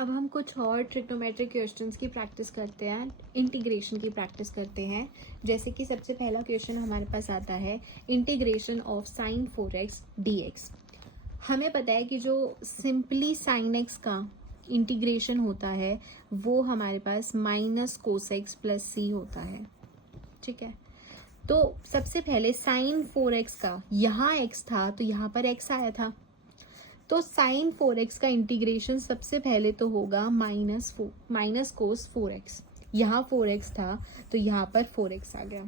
अब हम कुछ और ट्रिग्नोमेट्रिक क्वेश्चंस की प्रैक्टिस करते हैं, इंटीग्रेशन की प्रैक्टिस करते हैं। जैसे कि सबसे पहला क्वेश्चन हमारे पास आता है integration of sine 4x dx। हमें पता है कि जो सिंपली साइन x का इंटीग्रेशन होता है वो हमारे पास माइनस कोस एक्स प्लस सी होता है। ठीक है, तो सबसे पहले साइन 4x का यहाँ x था तो यहाँ पर x आया था, तो साइन 4x का इंटीग्रेशन सबसे पहले तो होगा माइनस कोस 4x। यहाँ 4x था तो यहाँ पर 4x आ गया,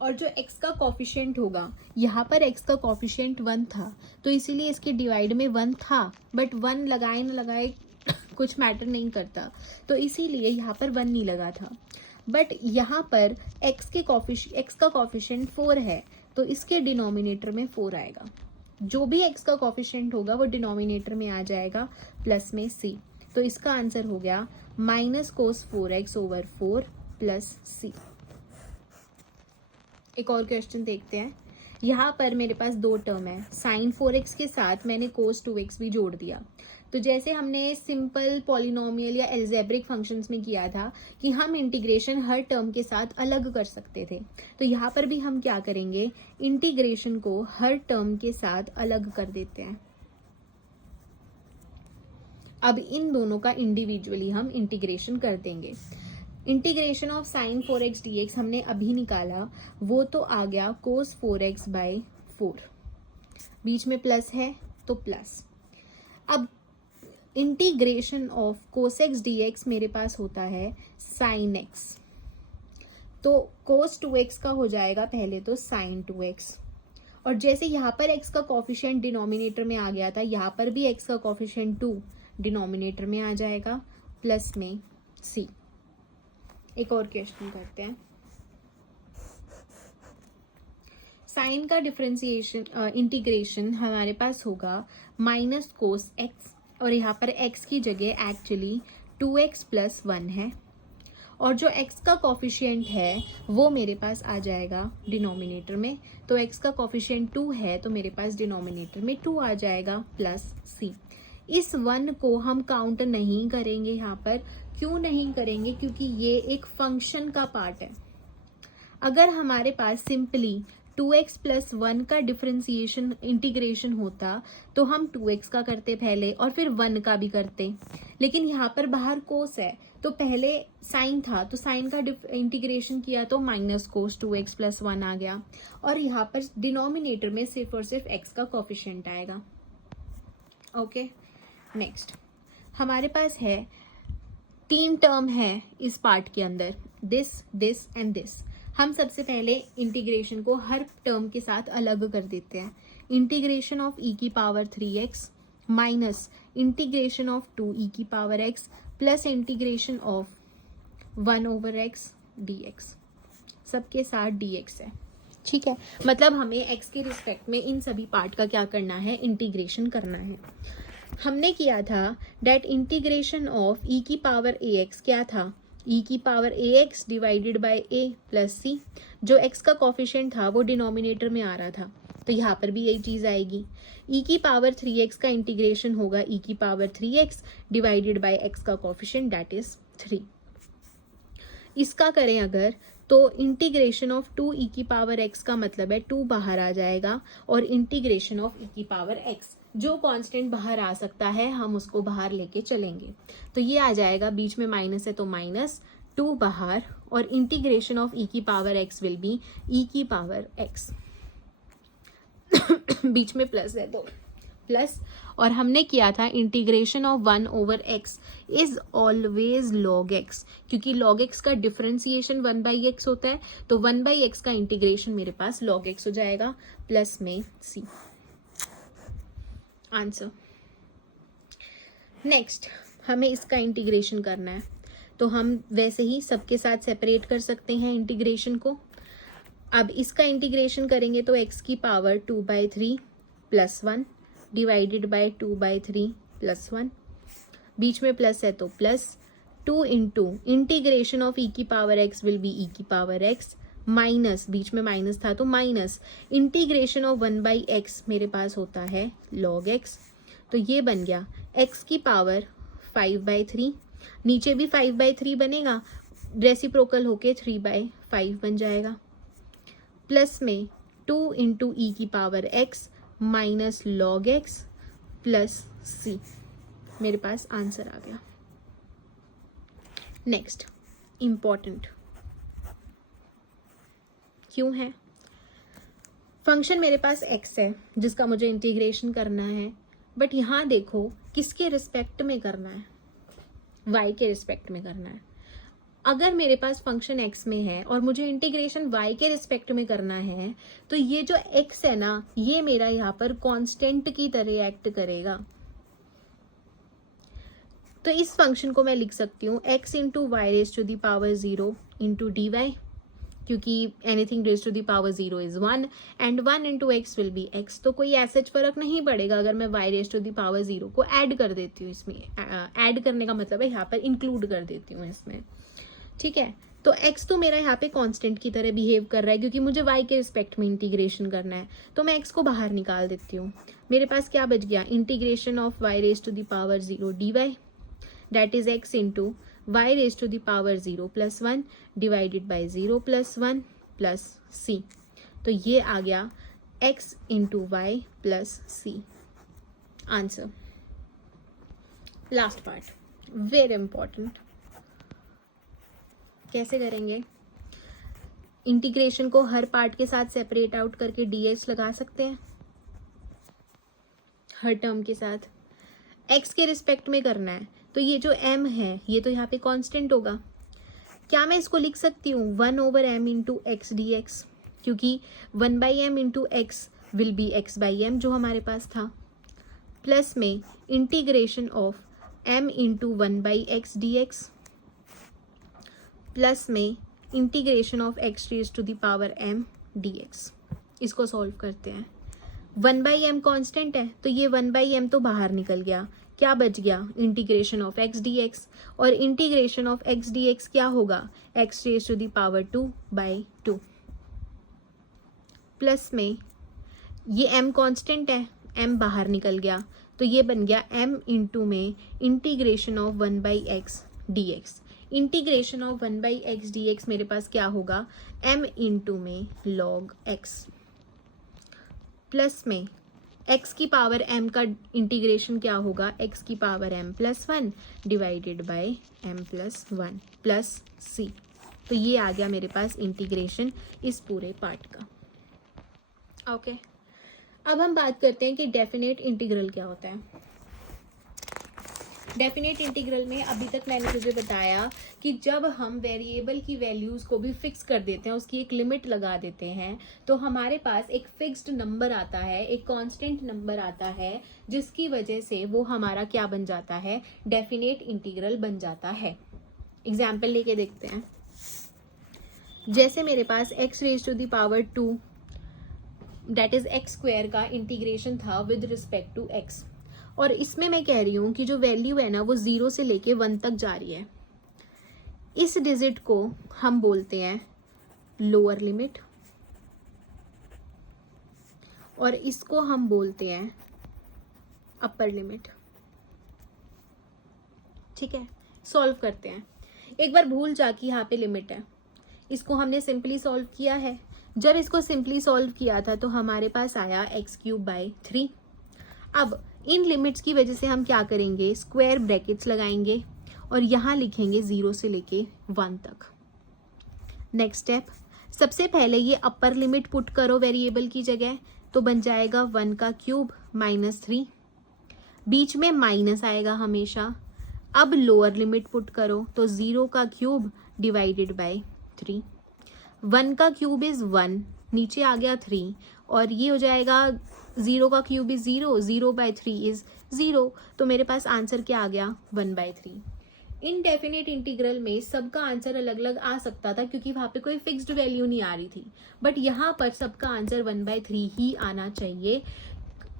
और जो x का कॉफिशिएंट होगा, यहाँ पर x का कॉफिशिएंट 1 था तो इसीलिए इसके डिवाइड में 1 था, बट 1 लगाए न लगाए कुछ मैटर नहीं करता, तो इसीलिए यहाँ पर 1 नहीं लगा था। बट यहाँ पर x का कॉफिशिएंट 4 है तो इसके डिनोमिनेटर में 4 आएगा। जो भी x का कॉफिशिएंट होगा वो डिनोमिनेटर में आ जाएगा प्लस में c, तो इसका आंसर हो गया minus cos 4x over 4 plus c। एक और क्वेश्चन देखते हैं। यहाँ पर मेरे पास दो टर्म है, साइन 4x के साथ मैंने कोस 2x भी जोड़ दिया। तो जैसे हमने सिंपल पॉलिनोमियल या एल्जेब्रिक फंक्शंस में किया था कि हम इंटीग्रेशन हर टर्म के साथ अलग कर सकते थे, तो यहाँ पर भी हम क्या करेंगे, इंटीग्रेशन को हर टर्म के साथ अलग कर देते हैं। अब इन दोनों का इंडिविजुअली हम इंटीग्रेशन कर देंगे। Integration of sine 4x dx हमने अभी निकाला, वो तो आ गया कोस 4x बाई 4, बीच में प्लस है तो प्लस। अब integration of cos x dx मेरे पास होता है साइन x, तो कोस 2x का हो जाएगा पहले तो साइन 2x, और जैसे यहाँ पर x का कॉफिशिएंट डिनोमिनेटर में आ गया था, यहाँ पर भी x का कॉफिशिएंट 2 डिनोमिनेटर में आ जाएगा प्लस में c। एक और क्वेश्चन करते हैं। साइन का डिफरेंशिएशन इंटीग्रेशन हमारे पास होगा माइनस कोस x, और यहाँ पर x की जगह एक्चुअली 2x प्लस 1 है, और जो x का कॉफिशिएंट है वो मेरे पास आ जाएगा डिनोमिनेटर में, तो x का कॉफिशिएंट 2 है तो मेरे पास डिनोमिनेटर में 2 आ जाएगा प्लस c। इस 1 को हम काउंट नहीं करेंगे यहाँ पर। क्यों नहीं करेंगे? क्योंकि ये एक फंक्शन का पार्ट है। अगर हमारे पास सिंपली 2x प्लस 1 का डिफरेंशिएशन इंटीग्रेशन होता तो हम 2x का करते पहले और फिर 1 का भी करते, लेकिन यहाँ पर बाहर कोस है तो पहले साइन था तो साइन का इंटीग्रेशन किया तो माइनस कोस 2x प्लस 1 आ गया, और यहाँ पर डिनोमिनेटर में सिर्फ और सिर्फ x का कॉफिशिएंट आएगा। ओके, नेक्स्ट हमारे पास है 3 टर्म है इस पार्ट के अंदर, दिस दिस एंड दिस। हम सबसे पहले इंटीग्रेशन को हर टर्म के साथ अलग कर देते हैं। इंटीग्रेशन ऑफ e की power 3x minus integration of 2e की power x plus integration of 1 over x dx, सबके साथ dx है। ठीक है, मतलब हमें x के रिस्पेक्ट में इन सभी पार्ट का क्या करना है, इंटीग्रेशन करना है। हमने किया था डेट इंटीग्रेशन ऑफ e की पावर ax क्या था, e की power ax divided by a plus c। जो x का कॉफिशिएंट था वो डिनोमिनेटर में आ रहा था तो यहाँ पर भी यही चीज आएगी। e की पावर 3x का इंटीग्रेशन होगा e की power 3x divided by x का कॉफिशिएंट दैट इज 3। इसका करें अगर तो इंटीग्रेशन ऑफ 2e की पावर x का मतलब है 2 बाहर आ जाएगा, और इंटीग्रेशन ऑफ e की पावर x जो कांस्टेंट बाहर आ सकता है हम उसको बाहर लेके चलेंगे, तो ये आ जाएगा, बीच में माइनस है तो माइनस 2 बाहर, और इंटीग्रेशन ऑफ e की power x will be e की पावर x बीच में प्लस है तो प्लस, और हमने किया था integration of 1 over x is always log x, क्योंकि लॉग x का डिफरेंशिएशन 1 बाई एक्स होता है, तो 1 बाई एक्स का इंटीग्रेशन मेरे पास लॉग x हो जाएगा प्लस में c। आंसर। नेक्स्ट हमें इसका इंटीग्रेशन करना है, तो हम वैसे ही सबके साथ सेपरेट कर सकते हैं इंटीग्रेशन को। अब इसका इंटीग्रेशन करेंगे तो x की power 2/3 plus 1 divided by 2/3 plus 1, बीच में प्लस है तो plus 2 into integration of e की power x will be e की पावर x माइनस, बीच में माइनस था तो minus integration of 1 by x मेरे पास होता है लॉग x, तो ये बन गया x की पावर 5/3, नीचे भी 5/3 बनेगा, रेसिप्रोकल होके 3/5 बन जाएगा, प्लस में 2 इंटू ई की power x minus log x plus c। मेरे पास आंसर आ गया। नेक्स्ट इम्पॉर्टेंट क्यों है, फंक्शन मेरे पास x है जिसका मुझे इंटीग्रेशन करना है, बट यहाँ देखो किसके रिस्पेक्ट में करना है, y के रिस्पेक्ट में करना है। अगर मेरे पास फंक्शन x में है और मुझे इंटीग्रेशन y के रिस्पेक्ट में करना है, तो ये जो x है ना, ये मेरा यहाँ पर कांस्टेंट की तरह एक्ट करेगा। तो इस फंक्शन को मैं लिख सकती हूँ x into Y raise to the power 0 into D Y, क्योंकि anything raise to the power 0 is 1 and 1 into X will be x। तो कोई ऐसा फर्क नहीं पड़ेगा अगर मैं y raise to the power 0 को ऐड कर देती हूँ इसमें। ऐड करने का मतलब है यहाँ पर इंक्लूड कर देती हूँ इसमें, ठीक है। तो x तो मेरा यहाँ पे कांस्टेंट की तरह बिहेव कर रहा है क्योंकि मुझे y के रिस्पेक्ट में इंटीग्रेशन करना है, तो मैं x को बाहर निकाल देती हूँ। मेरे पास क्या बच गया, integration of y raise to the power 0 D Y, that is x into y raised to the power 0 plus 1 divided by 0 plus 1 plus c। तो ये आ गया x into y plus c answer. Last part very important, कैसे करेंगे, integration को हर part के साथ separate out करके dx लगा सकते हैं, हर टर्म के साथ x के रिस्पेक्ट में करना है। तो ये जो m है ये तो यहाँ पे कांस्टेंट होगा, क्या मैं इसको लिख सकती हूँ 1/m into x D x, क्योंकि 1/m into X will B x/m जो हमारे पास था, प्लस में integration of m into 1/x dx plus में integration of x raise to the power m dx। इसको सॉल्व करते हैं, 1/m कांस्टेंट है तो ये 1/m तो बाहर निकल गया, क्या बच गया, इंटीग्रेशन ऑफ x dx, और इंटीग्रेशन ऑफ x dx क्या होगा, x raise to the power 2/2 plus में ये m कांस्टेंट है, m बाहर निकल गया तो ये बन गया m इंटू में integration of 1/x dx। Integration of 1/x dx मेरे पास क्या होगा, m इंटू में log x प्लस में x की पावर m का इंटीग्रेशन क्या होगा, x की power m plus 1 divided by m plus 1 plus c। तो ये आ गया मेरे पास इंटीग्रेशन इस पूरे पार्ट का। ओके, अब हम बात करते हैं कि डेफिनेट इंटीग्रल क्या होता है। डेफिनेट इंटीग्रल में अभी तक मैंने तुझे बताया कि जब हम वेरिएबल की वैल्यूज को भी फिक्स कर देते हैं, उसकी एक लिमिट लगा देते हैं, तो हमारे पास एक फिक्स्ड नंबर आता है, एक कांस्टेंट नंबर आता है, जिसकी वजह से वो हमारा क्या बन जाता है, डेफिनेट इंटीग्रल बन जाता है। एग्जाम्पल लेके देखते हैं, जैसे मेरे पास x raise to the power 2 that is x square का इंटीग्रेशन था विद रिस्पेक्ट टू x, और इसमें मैं कह रही हूं कि जो वैल्यू है ना वो 0 से लेके 1 तक जा रही है। इस डिजिट को हम बोलते हैं लोअर लिमिट और इसको हम बोलते हैं अपर लिमिट, ठीक है। सॉल्व करते हैं, एक बार भूल जा कि यहाँ पे लिमिट है, इसको हमने सिंपली सॉल्व किया है। जब इसको सिंपली सॉल्व किया था तो हमारे पास आया x³/3। अब इन लिमिट्स की वजह से हम क्या करेंगे, स्क्वायर ब्रैकेट्स लगाएंगे और यहाँ लिखेंगे 0 से लेके 1 तक। नेक्स्ट स्टेप, सबसे पहले ये अपर लिमिट पुट करो वेरिएबल की जगह, तो बन जाएगा 1³ -3, बीच में माइनस आएगा हमेशा। अब लोअर लिमिट पुट करो तो 0³ डिवाइडेड बाय 3, 1³ इज 1, नीचे आ गया 3 और ये हो जाएगा 0³ इज 0, 0/3 इज 0, तो मेरे पास आंसर क्या आ गया 1/3। इनडेफिनेट इंटीग्रल में सबका आंसर अलग अलग आ सकता था क्योंकि वहां पे कोई फिक्स्ड वैल्यू नहीं आ रही थी, बट यहाँ पर सबका आंसर 1/3 ही आना चाहिए।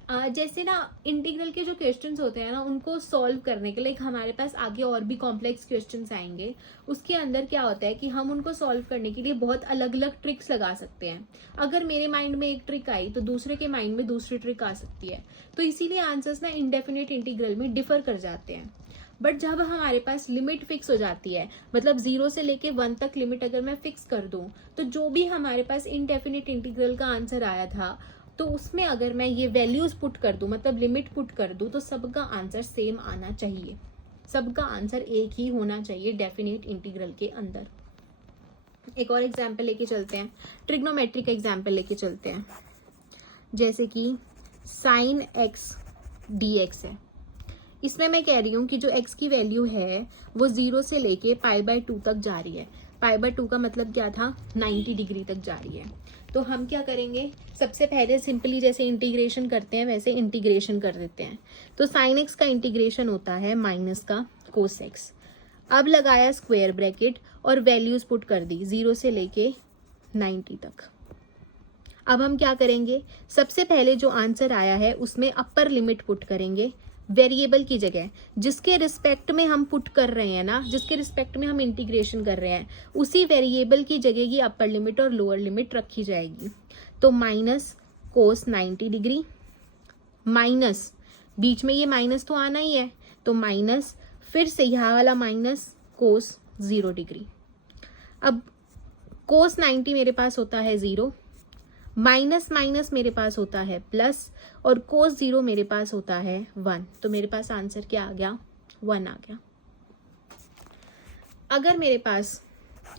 जैसे ना इंटीग्रल के जो क्वेश्चंस होते हैं ना उनको सॉल्व करने के लिए हमारे पास आगे और भी कॉम्प्लेक्स क्वेश्चंस आएंगे, उसके अंदर क्या होता है कि हम उनको सॉल्व करने के लिए बहुत अलग अलग ट्रिक्स लगा सकते हैं। अगर मेरे माइंड में एक ट्रिक आई तो दूसरे के माइंड में दूसरी ट्रिक आ सकती है, तो इसीलिए आंसर्स ना इनडेफिनेट इंटीग्रल में डिफर कर जाते हैं। बट जब हमारे पास लिमिट फिक्स हो जाती है, मतलब 0 से लेके 1 तक लिमिट अगर मैं फिक्स कर दूं, तो जो भी हमारे पास इनडेफिनिट इंटीग्रल का आंसर आया था, तो उसमें अगर मैं ये वैल्यूज पुट कर दूं, मतलब लिमिट पुट कर दूं, तो सबका आंसर सेम आना चाहिए, सबका आंसर एक ही होना चाहिए डेफिनेट इंटीग्रल के अंदर। एक और एग्जाम्पल लेके चलते हैं, ट्रिग्नोमेट्रिक एग्जाम्पल लेके चलते हैं, जैसे कि साइन एक्स dx है। इसमें मैं कह रही हूँ कि जो x की वैल्यू है वो 0 से लेके π/2 तक जा रही है। π/2 का मतलब क्या था, 90 डिग्री तक जा रही है। तो हम क्या करेंगे, सबसे पहले सिंपली जैसे इंटीग्रेशन करते हैं वैसे इंटीग्रेशन कर देते हैं। तो साइन एक्स का इंटीग्रेशन होता है माइनस का कोस एक्स। अब लगाया स्क्वायर ब्रैकेट और वैल्यूज पुट कर दी 0 से लेके 90 तक। अब हम क्या करेंगे, सबसे पहले जो आंसर आया है उसमें अपर लिमिट पुट करेंगे वेरिएबल की जगह, जिसके रिस्पेक्ट में हम पुट कर रहे हैं ना, जिसके रिस्पेक्ट में हम इंटीग्रेशन कर रहे हैं, उसी वेरिएबल की जगह की अपर लिमिट और लोअर लिमिट रखी जाएगी। तो माइनस कोस 90 डिग्री माइनस, बीच में ये माइनस तो आना ही है, तो माइनस फिर से यहाँ वाला माइनस कोस 0 डिग्री। अब कोस 90 मेरे पास होता है 0, माइनस माइनस मेरे पास होता है प्लस, और कोस 0 मेरे पास होता है 1। तो मेरे पास आंसर क्या आ गया, 1 आ गया। अगर मेरे पास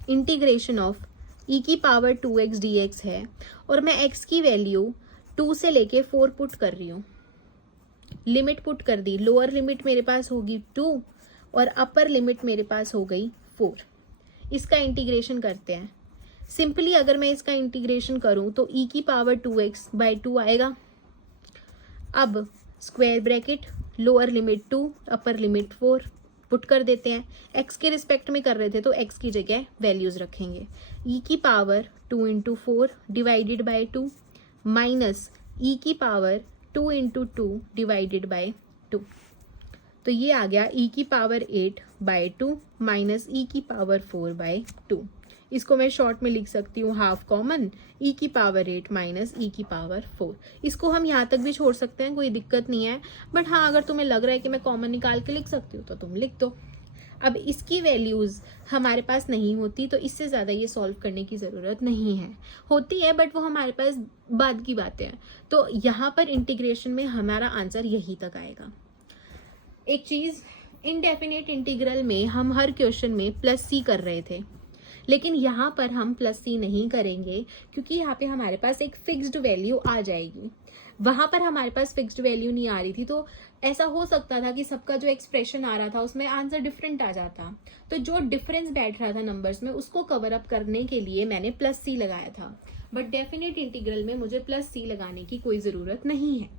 इंटीग्रेशन ऑफ e की पावर 2x dx है और मैं x की वैल्यू 2 से लेके 4 पुट कर रही हूँ, लिमिट पुट कर दी, लोअर लिमिट मेरे पास होगी 2 और अपर लिमिट मेरे पास हो गई 4। इसका इंटीग्रेशन करते हैं। सिंपली अगर मैं इसका इंटीग्रेशन करूं तो e की पावर 2x/2 आएगा। अब square bracket, lower limit 2 upper limit 4 put कर देते हैं। x के रिस्पेक्ट में कर रहे थे तो x की जगह वैल्यूज रखेंगे। e की power 2 × 4 divided by 2 minus e की पावर 2 × 2 डिवाइडेड बाय 2। तो ये आ गया e की पावर 8/2 माइनस e की पावर 4/2। इसको मैं शॉर्ट में लिख सकती हूँ हाफ कॉमन, e की पावर 8 माइनस e की पावर 4। इसको हम यहाँ तक भी छोड़ सकते हैं, कोई दिक्कत नहीं है, बट हाँ अगर तुम्हें लग रहा है कि मैं कॉमन निकाल के लिख सकती हूँ तो तुम लिख दो। अब इसकी वैल्यूज हमारे पास नहीं होती तो इससे ज़्यादा ये सॉल्व करने की ज़रूरत नहीं है, होती है बट वो हमारे पास बाद की बातें हैं। तो यहाँ पर इंटीग्रेशन में हमारा आंसर यही तक आएगा। एक चीज़, इनडेफिनेट इंटीग्रल में हम हर क्वेश्चन में +c कर रहे थे, लेकिन यहाँ पर हम +c नहीं करेंगे क्योंकि यहाँ पे हमारे पास एक फिक्स्ड वैल्यू आ जाएगी। वहां पर हमारे पास फिक्स्ड वैल्यू नहीं आ रही थी, तो ऐसा हो सकता था कि सबका जो एक्सप्रेशन आ रहा था उसमें आंसर डिफरेंट आ जाता। तो जो डिफरेंस बैठ रहा था नंबर्स में उसको कवर अप करने के लिए मैंने +c लगाया था, बट डेफिनेट इंटीग्रल में मुझे +c लगाने की कोई ज़रूरत नहीं है।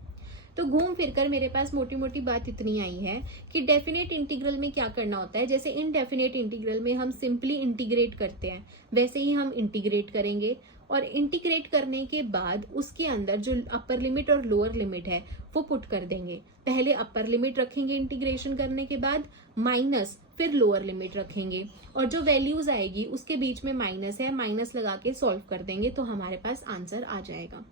तो घूम फिरकर मेरे पास मोटी मोटी बात इतनी आई है कि डेफिनेट इंटीग्रल में क्या करना होता है, जैसे इनडेफिनेट इंटीग्रल में हम सिंपली इंटीग्रेट करते हैं वैसे ही हम इंटीग्रेट करेंगे, और इंटीग्रेट करने के बाद उसके अंदर जो अपर लिमिट और लोअर लिमिट है वो पुट कर देंगे। पहले अपर लिमिट रखेंगे इंटीग्रेशन करने के बाद, माइनस फिर लोअर लिमिट रखेंगे, और जो वैल्यूज आएगी उसके बीच में माइनस है, माइनस लगा के सॉल्व कर देंगे तो हमारे पास आंसर आ जाएगा।